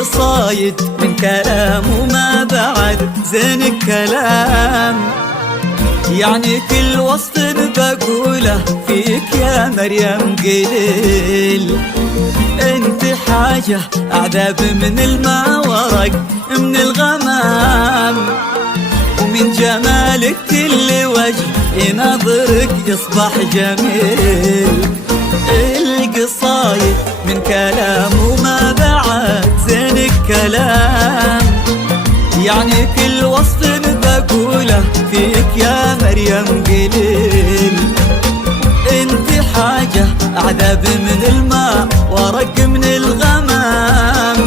القصايد من كلام وما بعد زين الكلام. يعني كل وصف بقوله فيك يا مريم قليل. انت حاجة أعذب من الماء ورق من الغمام، ومن جمالك كل وجه يناظرك يصبح جميل. القصايد من كلام وما بعد زين الكلام. يعني كل وصف بقوله فيك يا مريم قليل. انت حاجة أعذب من الماء ورق من الغمام،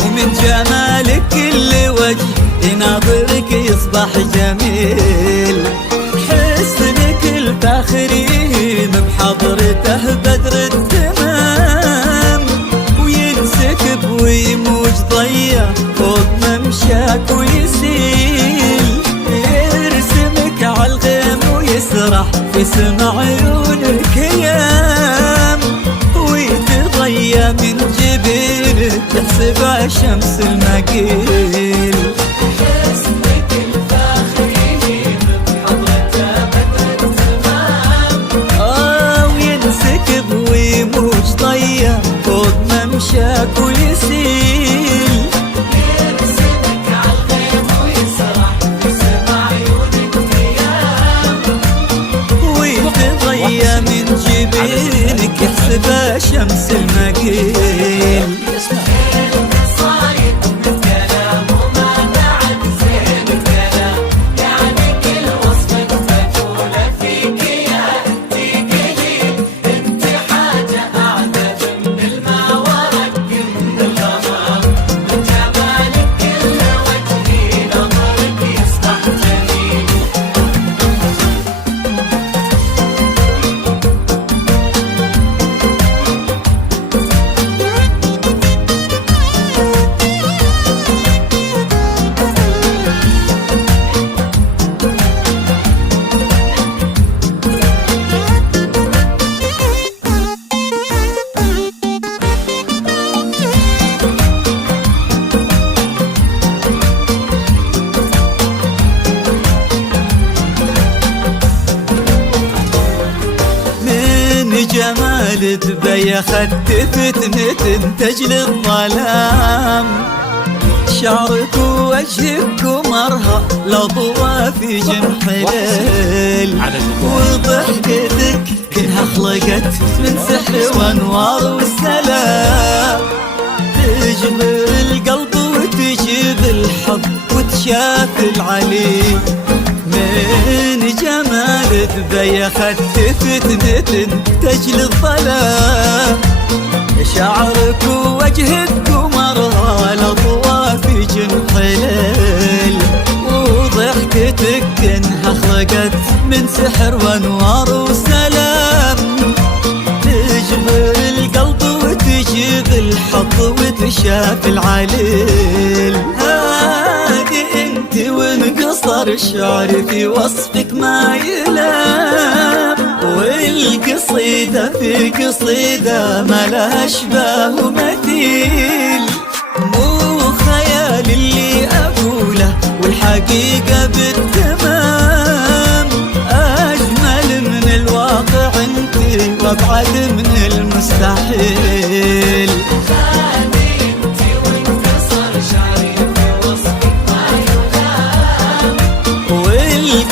ومن جمالك كل وجه يناظرك يصبح جميل. حسنك الفاخرين بحضرته بدر التمام، وينسكب ويموج ضيا فوق ممشاك ويسيل. يرسمك عالغيم ويسرح في سمع عيونك يام، ويتضيا من جبينك تحسب شمس المقيل. وينسكب ويموج ضيا فوق ممشاك ويسيل. يرسمك عالغيم ويسرح في سمع عيونك ايام، ويتضيا من جبينك يحسبها شمس المقيل. جمال دبي أخذت فتنة تجل الظلام. شعرك ووجهك ومرها لضوى في جنح ليل، وضحكتك كلها خلقت من سحر وانوار والسلام. تجبر القلب وتجيب الحب وتشاف العلي. من جمال دبي أخذت فتنة تجل الظلام. شعرك ووجهك ومرها لضوى في جنح ليل، وضحكتك كأنها خلقت من سحر وانوار وسلام. تجبر القلب وتجيب الحظ وتشاف العليل. هادي انت وانقصر الشعر في وصفك ما يلام، والقصيدة في قصيدة ما لها اشباه ومثيل. مو خيال اللي اقوله والحقيقة بالتمام. اجمل من الواقع انت وابعد من المستحيل.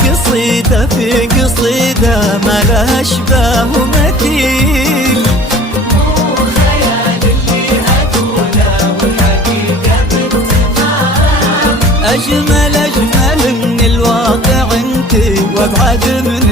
قصيدة في قصيدة ما لها اشباه ومثيل. مو خيال اللي اقوله والحقيقة بالتمام. اجمل من الواقع انت وابعد من